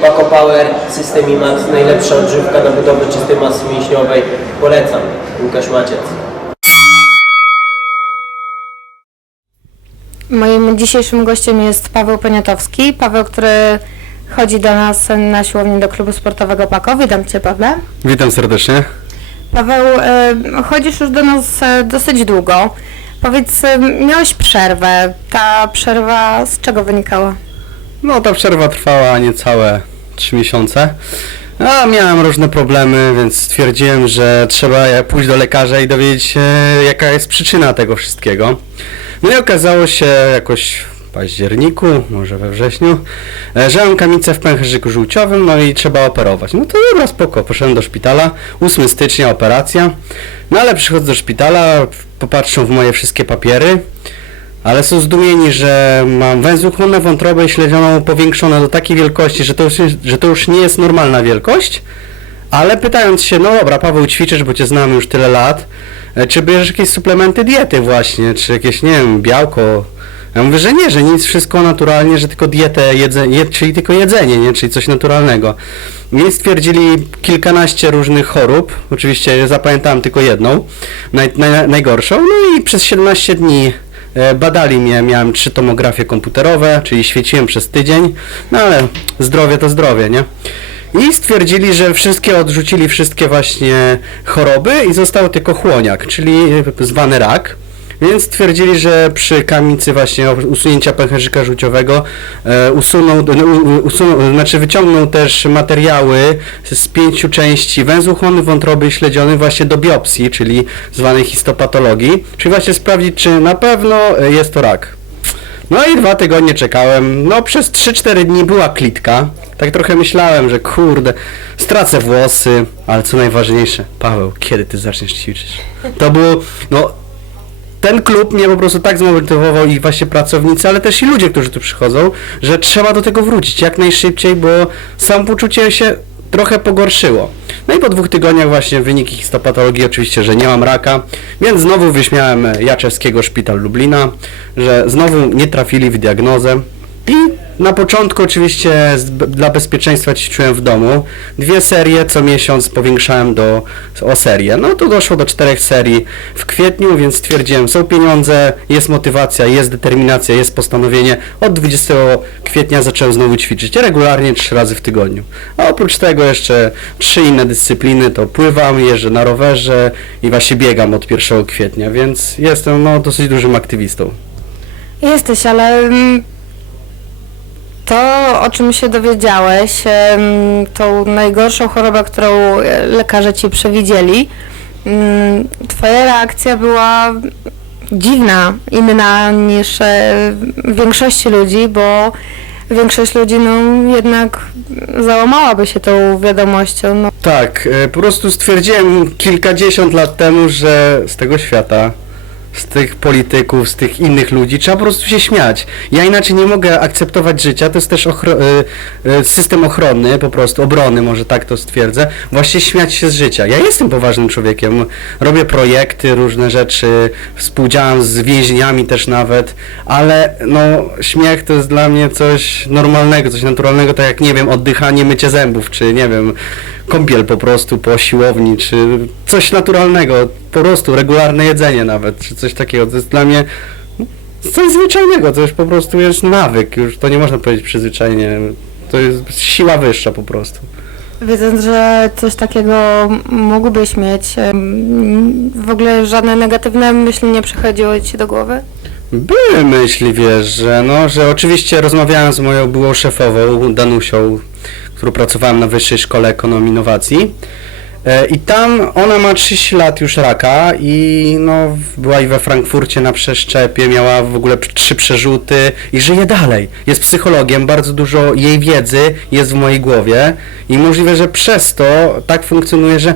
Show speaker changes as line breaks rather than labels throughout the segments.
Paco Power, System IMAX, najlepsza odżywka na budowę czystej masy mięśniowej. Polecam. Łukasz Maciec.
Moim dzisiejszym gościem jest Paweł Poniatowski. Paweł, który chodzi do nas na siłownię do klubu sportowego Pako. Witam Cię, Pawle.
Witam serdecznie.
Paweł, e, chodzisz już do nas e, dosyć długo. Powiedz, e, miałeś przerwę. Ta przerwa z czego wynikała?
No ta przerwa trwała niecałe 3 miesiące. A miałem różne problemy, więc stwierdziłem, że trzeba pójść do lekarza i dowiedzieć się, jaka jest przyczyna tego wszystkiego. No i okazało się jakoś w październiku, może we wrześniu, e, że mam kamicę w pęcherzyku żółciowym, no i trzeba operować. No to dobra, spoko, poszedłem do szpitala, 8 stycznia operacja, no ale przychodzę do szpitala, popatrzą w moje wszystkie papiery, ale są zdumieni, że mam węzłochłonę, wątrobę i śledzioną powiększone do takiej wielkości, że to, już, że to już nie jest normalna wielkość. Ale pytając się, no dobra, Paweł, ćwiczysz, bo cię znamy już tyle lat, e, czy bierzesz jakieś suplementy diety właśnie, czy jakieś, nie wiem, białko? Ja mówię, że nie, że nic, wszystko naturalnie, że tylko dietę, jedzenie, czyli tylko jedzenie, nie, czyli coś naturalnego. I stwierdzili kilkanaście różnych chorób, oczywiście zapamiętałem tylko jedną, naj, naj, najgorszą, no i przez 17 dni Badali mnie, miałem trzy tomografie komputerowe, czyli świeciłem przez tydzień, no ale zdrowie to zdrowie, nie? I stwierdzili, że wszystkie odrzucili wszystkie właśnie choroby i został tylko chłoniak, czyli zwany rak. Więc stwierdzili, że przy kamicy właśnie usunięcia pęcherzyka żółciowego e, usuną, u- usuną, znaczy wyciągną też materiały z pięciu części węzłochłony, wątroby i śledziony właśnie do biopsji, czyli zwanej histopatologii, czyli właśnie sprawdzić, czy na pewno e, jest to rak. No i dwa tygodnie czekałem. No przez 3-4 dni była klitka. Tak trochę myślałem, że kurde, stracę włosy, ale co najważniejsze, Paweł, kiedy ty zaczniesz ćwiczyć? To było, no, ten klub mnie po prostu tak zmotywował i właśnie pracownicy, ale też i ludzie, którzy tu przychodzą, że trzeba do tego wrócić jak najszybciej, bo samopoczucie się trochę pogorszyło. No i po dwóch tygodniach właśnie wyniki histopatologii oczywiście, że nie mam raka, więc znowu wyśmiałem Jaczewskiego Szpital Lublina, że znowu nie trafili w diagnozę. I na początku oczywiście dla bezpieczeństwa ćwiczyłem w domu. Dwie serie co miesiąc powiększałem do, o serię. No to doszło do czterech serii w kwietniu, więc stwierdziłem, są pieniądze, jest motywacja, jest determinacja, jest postanowienie. Od 20 kwietnia zacząłem znowu ćwiczyć regularnie trzy razy w tygodniu. A oprócz tego jeszcze trzy inne dyscypliny, to pływam, jeżdżę na rowerze i właśnie biegam od 1 kwietnia, więc jestem no, dosyć dużym aktywistą.
Jesteś, ale mm, to, o czym się dowiedziałeś, tą najgorszą chorobę, którą e, lekarze ci przewidzieli, mm, twoja reakcja była dziwna, inna niż e, większości ludzi, bo większość ludzi no, jednak załamałaby się tą wiadomością. No,
Tak, e, po prostu stwierdziłem kilkadziesiąt lat temu, że z tego świata, z tych polityków, z tych innych ludzi. Trzeba po prostu się śmiać. Ja inaczej nie mogę akceptować życia, to jest też ochro- e, e, system ochronny, po prostu obrony, może tak to stwierdzę, właśnie śmiać się z życia. Ja jestem poważnym człowiekiem, robię projekty, różne rzeczy, współdziałam z więźniami też nawet, ale no śmiech to jest dla mnie coś normalnego, coś naturalnego, tak jak nie wiem, oddychanie, mycie zębów, czy nie wiem, kąpiel po prostu po siłowni, czy coś naturalnego, po prostu regularne jedzenie nawet, czy coś takiego. To jest dla mnie no, coś zwyczajnego, to już po prostu jest nawyk, już to nie można powiedzieć przyzwyczajenie, to jest siła wyższa po prostu.
wiedząc, że coś takiego mógłbyś mieć, w ogóle żadne negatywne myśli nie przychodziły ci do głowy?
Były myśli, wiesz, że no, że oczywiście rozmawiałem z moją byłą szefową, Danusią, którą pracowałem na Wyższej Szkole Ekonomii Innowacji. E, I tam ona ma 30 lat już raka i no, była i we Frankfurcie na przeszczepie, miała w ogóle trzy przerzuty i żyje dalej. Jest psychologiem, bardzo dużo jej wiedzy jest w mojej głowie i możliwe, że przez to tak funkcjonuje, że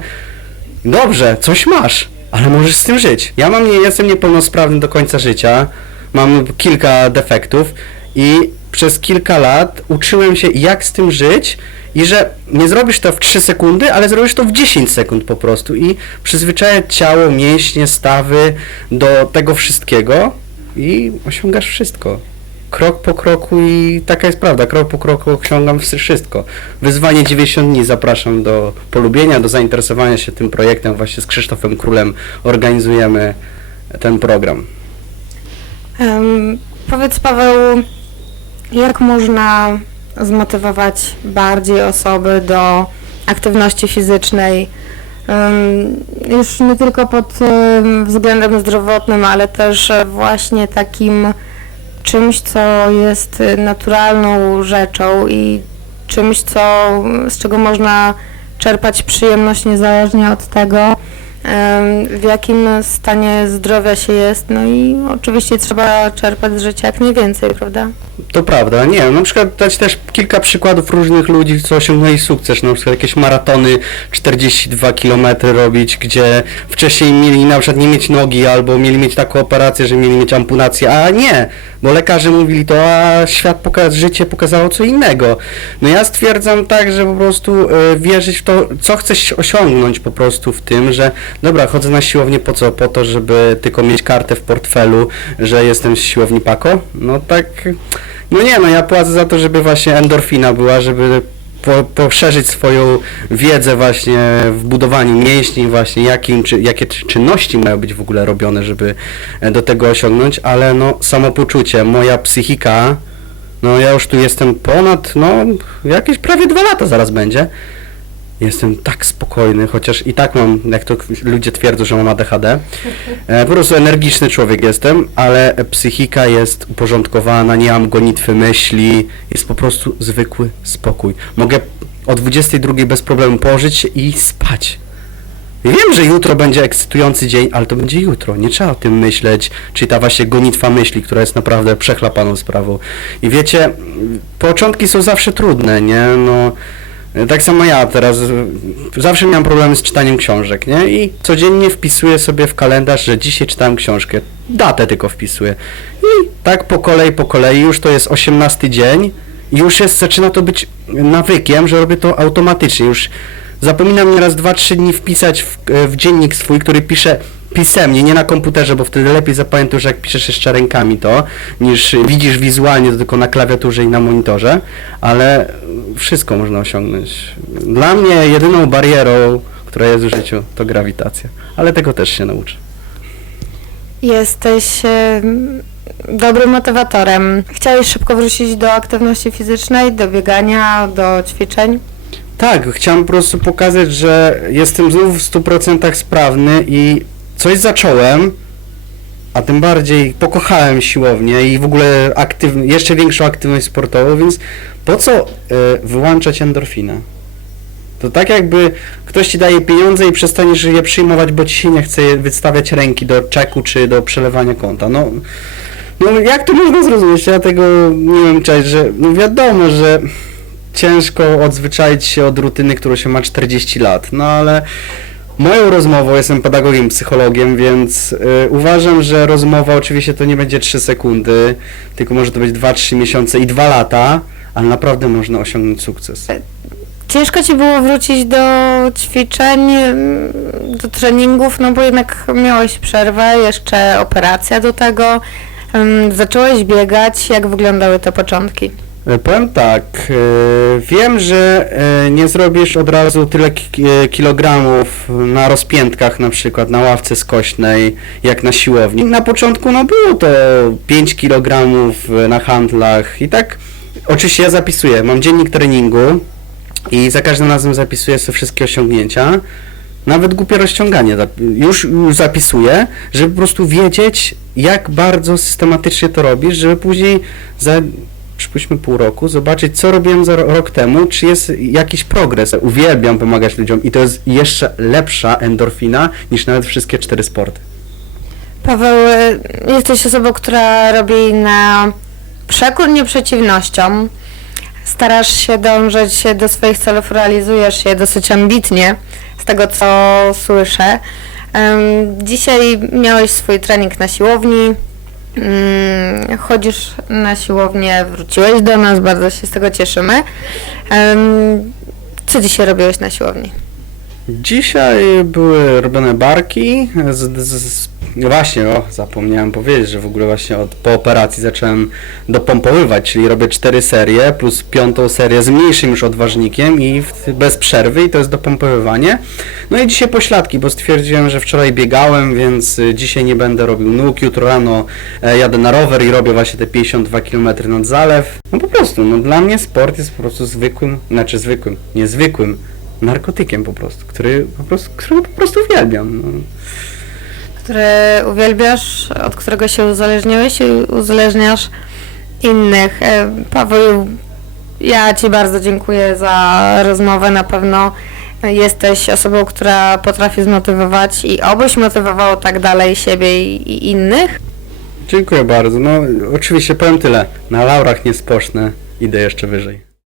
dobrze, coś masz, ale możesz z tym żyć. Ja mam, jestem niepełnosprawny do końca życia, mam kilka defektów i przez kilka lat uczyłem się jak z tym żyć i że nie zrobisz to w 3 sekundy, ale zrobisz to w 10 sekund po prostu i przyzwyczajać ciało, mięśnie, stawy do tego wszystkiego i osiągasz wszystko. krok po kroku i taka jest prawda, krok po kroku osiągam wszystko. Wyzwanie 90 dni zapraszam do polubienia, do zainteresowania się tym projektem. Właśnie z Krzysztofem Królem organizujemy ten program.
Em, powiedz Paweł, jak można zmotywować bardziej osoby do aktywności fizycznej? Już nie tylko pod em, względem zdrowotnym, ale też e, właśnie takim czymś, co jest naturalną rzeczą i czymś, co, z czego można czerpać przyjemność niezależnie od tego, w jakim stanie zdrowia się jest. No i oczywiście trzeba czerpać z życia jak najwięcej, prawda?
To prawda, nie na przykład dać też kilka przykładów różnych ludzi, co osiągnęli sukces, na przykład jakieś maratony 42 km robić, gdzie wcześniej mieli na przykład nie mieć nogi, albo mieli mieć taką operację, że mieli mieć amputację, a nie, bo lekarze mówili to, a świat pokazał, życie pokazało co innego. No ja stwierdzam tak, że po prostu e, wierzyć w to, co chcesz osiągnąć po prostu w tym, że dobra, chodzę na siłownię po co? Po to, żeby tylko mieć kartę w portfelu, że jestem z siłowni Pako? No tak, no nie, no ja płacę za to, żeby właśnie endorfina była, żeby po, poszerzyć swoją wiedzę właśnie w budowaniu mięśni, właśnie jakim, czy, jakie czy- czynności mają być w ogóle robione, żeby e, do tego osiągnąć, ale no samopoczucie, moja psychika, no ja już tu jestem ponad, no jakieś prawie dwa lata zaraz będzie. Jestem tak spokojny, chociaż i tak mam, jak to ludzie twierdzą, że mam ADHD. E, po prostu energiczny człowiek jestem, ale psychika jest uporządkowana, nie mam gonitwy myśli, jest po prostu zwykły spokój. Mogę o 22 bez problemu położyć się i spać. Wiem, że jutro będzie ekscytujący dzień, ale to będzie jutro. Nie trzeba o tym myśleć, czyli ta właśnie gonitwa myśli, która jest naprawdę przechlapaną sprawą. I wiecie, początki są zawsze trudne, nie? No, tak samo ja teraz e, zawsze miałem problemy z czytaniem książek, nie? I codziennie wpisuję sobie w kalendarz, że dzisiaj czytałem książkę. Datę tylko wpisuję. I tak po kolei, po kolei, już to jest 18 dzień już jest, zaczyna to być nawykiem, że robię to automatycznie. Już zapominam nieraz 2-3 dni wpisać w, w dziennik swój, który piszę pisemnie, nie na komputerze, bo wtedy lepiej zapamiętasz, jak piszesz jeszcze rękami to, niż widzisz wizualnie to tylko na klawiaturze i na monitorze, ale wszystko można osiągnąć. Dla mnie jedyną barierą, która jest w życiu, to grawitacja, ale tego też się nauczę.
Jesteś dobrym motywatorem. Chciałeś szybko wrócić do aktywności fizycznej, do biegania, do ćwiczeń.
Tak, chciałem po prostu pokazać, że jestem znów w 100% sprawny i coś zacząłem, a tym bardziej pokochałem siłownię i w ogóle jeszcze większą aktywność sportową, więc po co y, wyłączać endorfinę? To tak jakby ktoś ci daje pieniądze i przestaniesz je przyjmować, bo ci się nie chce wystawiać ręki do czeku czy do przelewania konta. No, no jak to można zrozumieć? Ja tego nie wiem, cześć, że no wiadomo, że ciężko odzwyczaić się od rutyny, którą się ma 40 lat, no ale moją rozmową, jestem pedagogiem, psychologiem, więc y, uważam, że rozmowa oczywiście to nie będzie 3 sekundy, tylko może to być 2-3 miesiące i 2 lata, ale naprawdę można osiągnąć sukces.
Ciężko ci było wrócić do ćwiczeń, do treningów, no bo jednak miałeś przerwę, jeszcze operacja do tego. Zacząłeś biegać. Jak wyglądały te początki?
E, Powiem tak, e, wiem, że e, nie zrobisz od razu tyle ki- kilogramów na rozpiętkach na przykład, na ławce skośnej, jak na siłowni. Na początku no było to 5 kilogramów na handlach i tak, oczywiście ja zapisuję, mam dziennik treningu i za każdym razem zapisuję sobie wszystkie osiągnięcia. Nawet głupie rozciąganie już zapisuję, żeby po prostu wiedzieć, jak bardzo systematycznie to robisz, żeby później za przypuśćmy pół roku, zobaczyć co robiłem za ro- rok temu, czy jest jakiś progres. Uwielbiam pomagać ludziom i to jest jeszcze lepsza endorfina niż nawet wszystkie cztery sporty.
Paweł, e, jesteś osobą, która robi na przekór nieprzeciwnościom. Starasz się dążyć do swoich celów, realizujesz je dosyć ambitnie, z tego co słyszę. Dzisiaj miałeś swój trening na siłowni. Mm, Chodzisz na siłownię, wróciłeś do nas, bardzo się z tego cieszymy. Co dzisiaj robiłeś na siłowni?
Dzisiaj były robione barki z, z, z właśnie, o, zapomniałem powiedzieć, że w ogóle właśnie od, po operacji zacząłem dopompowywać, czyli robię cztery serie plus piątą serię z mniejszym już odważnikiem i w, bez przerwy i to jest dopompowywanie. No i dzisiaj pośladki, bo stwierdziłem, że wczoraj biegałem, więc y, dzisiaj nie będę robił nóg, jutro rano e, jadę na rower i robię właśnie te 52 km nad zalew. No po prostu, no dla mnie sport jest po prostu zwykłym, znaczy zwykłym, niezwykłym narkotykiem po prostu, który po prostu, który po prostu uwielbiam. No.
Który uwielbiasz, od którego się uzależniłeś i uzależniasz innych. E, Paweł, ja Ci bardzo dziękuję za rozmowę. Na pewno jesteś osobą, która potrafi zmotywować i obyś motywował tak dalej siebie i, innych.
Dziękuję bardzo. No oczywiście powiem tyle. Na laurach nie spocznę, idę jeszcze wyżej.